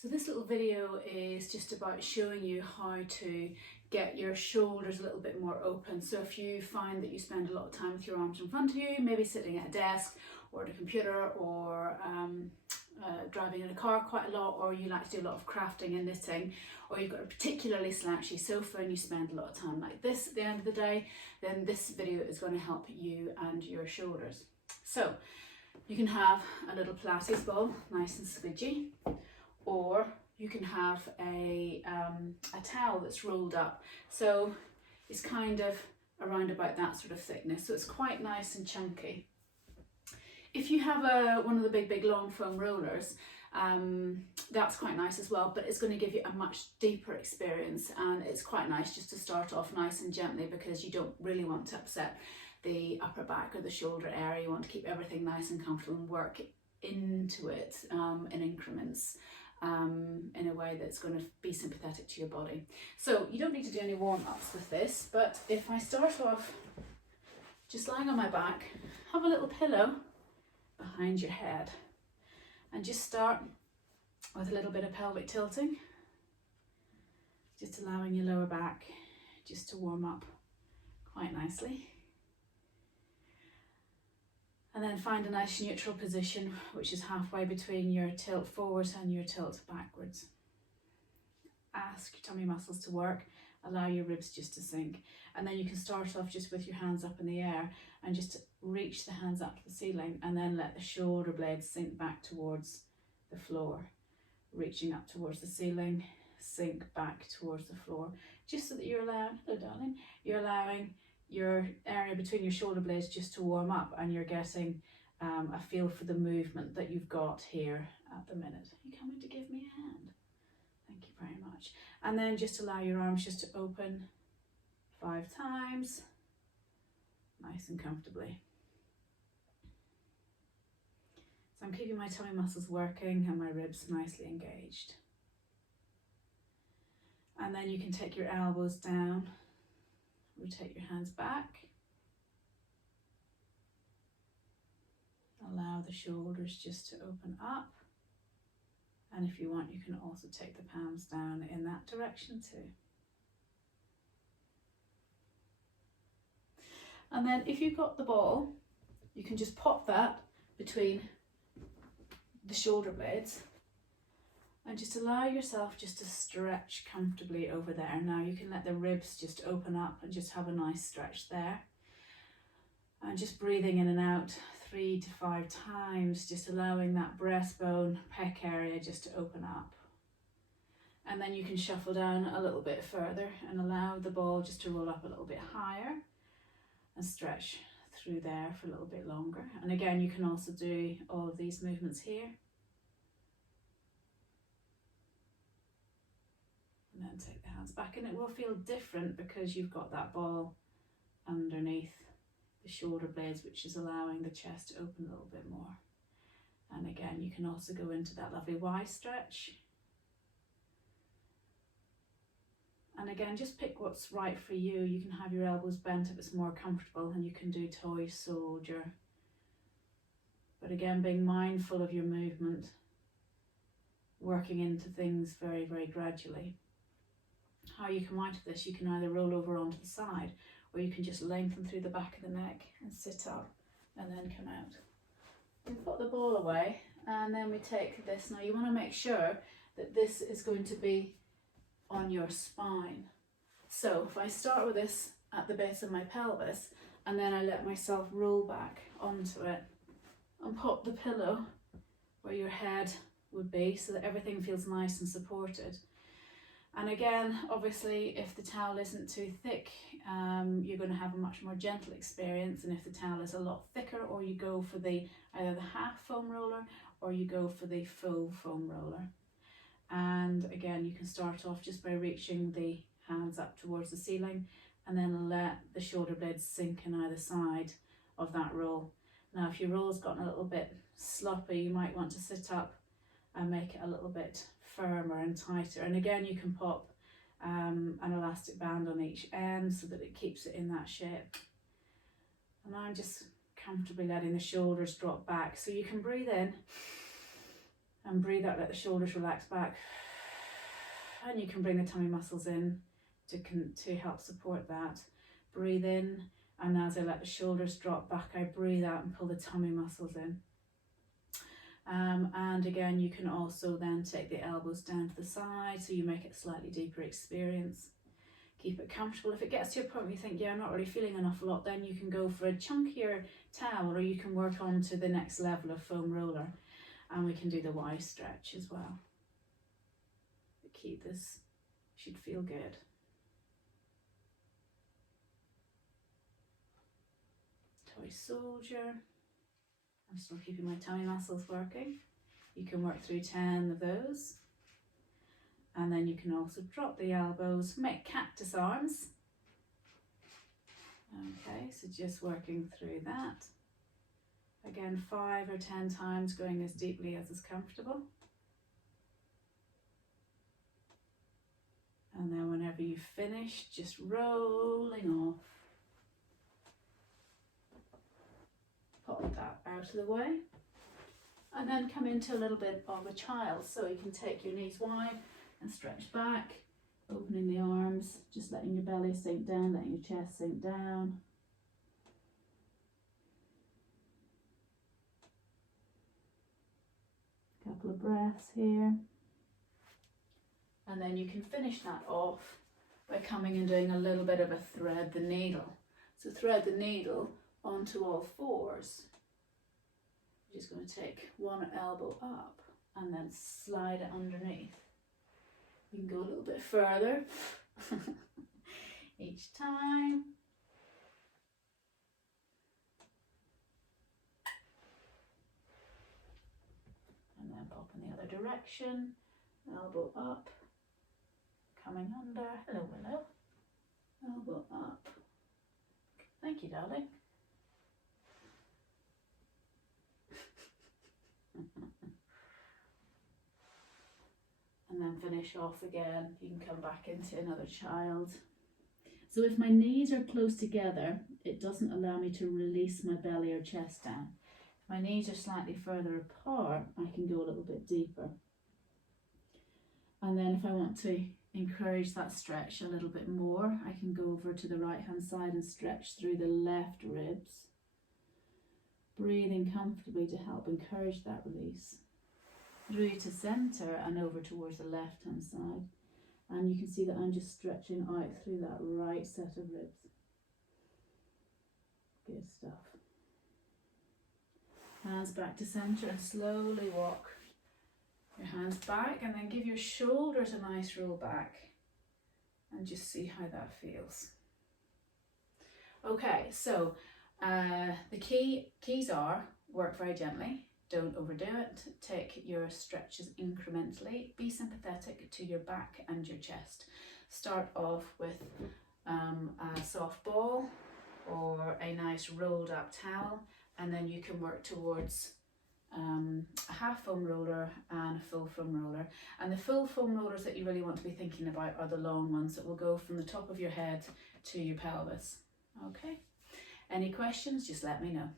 So this little video is just about showing you how to get your shoulders a little bit more open. So if you find that you spend a lot of time with your arms in front of you, maybe sitting at a desk or at a computer or driving in a car quite a lot, or you like to do a lot of crafting and knitting, or you've got a particularly slouchy sofa and you spend a lot of time like this at the end of the day, then this video is going to help you and your shoulders. So you can have a little Pilates ball, nice and squidgy, or you can have a towel that's rolled up. So it's kind of around about that sort of thickness, so it's quite nice and chunky. If you have one of the big long foam rollers, that's quite nice as well, but it's going to give you a much deeper experience, and it's quite nice just to start off nice and gently because you don't really want to upset the upper back or the shoulder area. You want to keep everything nice and comfortable and work into it in increments, in a way that's going to be sympathetic to your body. So you don't need to do any warm-ups with this, but if I start off just lying on my back, have a little pillow behind your head and just start with a little bit of pelvic tilting, just allowing your lower back just to warm up quite nicely. And then find a nice neutral position, which is halfway between your tilt forwards and your tilt backwards. Ask your tummy muscles to work, allow your ribs just to sink. And then you can start off just with your hands up in the air and just reach the hands up to the ceiling, and then let the shoulder blades sink back towards the floor. Reaching up towards the ceiling, sink back towards the floor, just so that you're allowing, hello darling, you're allowing your area between your shoulder blades just to warm up, and you're getting a feel for the movement that you've got here at the minute. Are you coming to give me a hand? Thank you very much. And then just allow your arms just to open 5 times, nice and comfortably. So I'm keeping my tummy muscles working and my ribs nicely engaged. And then you can take your elbows down, rotate your hands back, allow the shoulders just to open up, and if you want you can also take the palms down in that direction too. And then if you've got the ball, you can just pop that between the shoulder blades and just allow yourself just to stretch comfortably over there. Now you can let the ribs just open up and just have a nice stretch there. And just breathing in and out 3 to 5 times, just allowing that breastbone, pec area just to open up. And then you can shuffle down a little bit further and allow the ball just to roll up a little bit higher and stretch through there for a little bit longer. And again, you can also do all of these movements here. And then take the hands back, and it will feel different because you've got that ball underneath the shoulder blades, which is allowing the chest to open a little bit more. And again, you can also go into that lovely Y stretch. And again, just pick what's right for you. You can have your elbows bent if it's more comfortable, and you can do toy soldier. But again, being mindful of your movement, working into things very, very gradually. How you come out of this, you can either roll over onto the side, or you can just lengthen through the back of the neck and sit up and then come out. We put the ball away, and then we take this. Now you want to make sure that this is going to be on your spine. So if I start with this at the base of my pelvis, and then I let myself roll back onto it and pop the pillow where your head would be, so that everything feels nice and supported. And again, obviously, if the towel isn't too thick, you're going to have a much more gentle experience. And if the towel is a lot thicker, or you go for either the half foam roller or you go for the full foam roller. And again, you can start off just by reaching the hands up towards the ceiling, and then let the shoulder blades sink in either side of that roll. Now, if your roll's gotten a little bit sloppy, you might want to sit up and make it a little bit firmer and tighter. And again, you can pop an elastic band on each end so that it keeps it in that shape. And I'm just comfortably letting the shoulders drop back, so you can breathe in And breathe out, let the shoulders relax back. And you can bring the tummy muscles in to help support that. Breathe in, and as I let the shoulders drop back, I breathe out and pull the tummy muscles in. And again, you can also then take the elbows down to the side, so you make it a slightly deeper experience. Keep it comfortable. If it gets to a point where you think, yeah, I'm not really feeling an awful lot, then you can go for a chunkier towel, or you can work on to the next level of foam roller. And we can do the Y stretch as well. But keep this, should feel good. Toy soldier. I'm still keeping my tummy muscles working. You can work through 10 of those. And then you can also drop the elbows, make cactus arms. Okay, so just working through that. Again, 5 or 10 times, going as deeply as is comfortable. And then whenever you finish, just rolling off. Pop that out of the way. And then come into a little bit of a child. So you can take your knees wide and stretch back, opening the arms, just letting your belly sink down, letting your chest sink down. Couple of breaths here. And then you can finish that off by coming and doing a little bit of a thread the needle. So thread the needle onto all fours. You're just going to take one elbow up and then slide it underneath. You can go a little bit further each time. And then pop in the other direction, elbow up, coming under, hello, hello, elbow up. Thank you, darling. And then finish off again. You can come back into another child. So if my knees are close together, it doesn't allow me to release my belly or chest down. If my knees are slightly further apart, I can go a little bit deeper. And then if I want to encourage that stretch a little bit more, I can go over to the right hand side and stretch through the left ribs. Breathing comfortably to help encourage that release. Through to center and over towards the left hand side. And you can see that I'm just stretching out through that right set of ribs. Good stuff. Hands back to center and slowly walk your hands back, and then give your shoulders a nice roll back and just see how that feels. Okay, so the keys are work very gently. Don't overdo it. Take your stretches incrementally. Be sympathetic to your back and your chest. Start off with a soft ball or a nice rolled up towel, and then you can work towards a half foam roller and a full foam roller. And the full foam rollers that you really want to be thinking about are the long ones that will go from the top of your head to your pelvis. Okay? Any questions? Just let me know.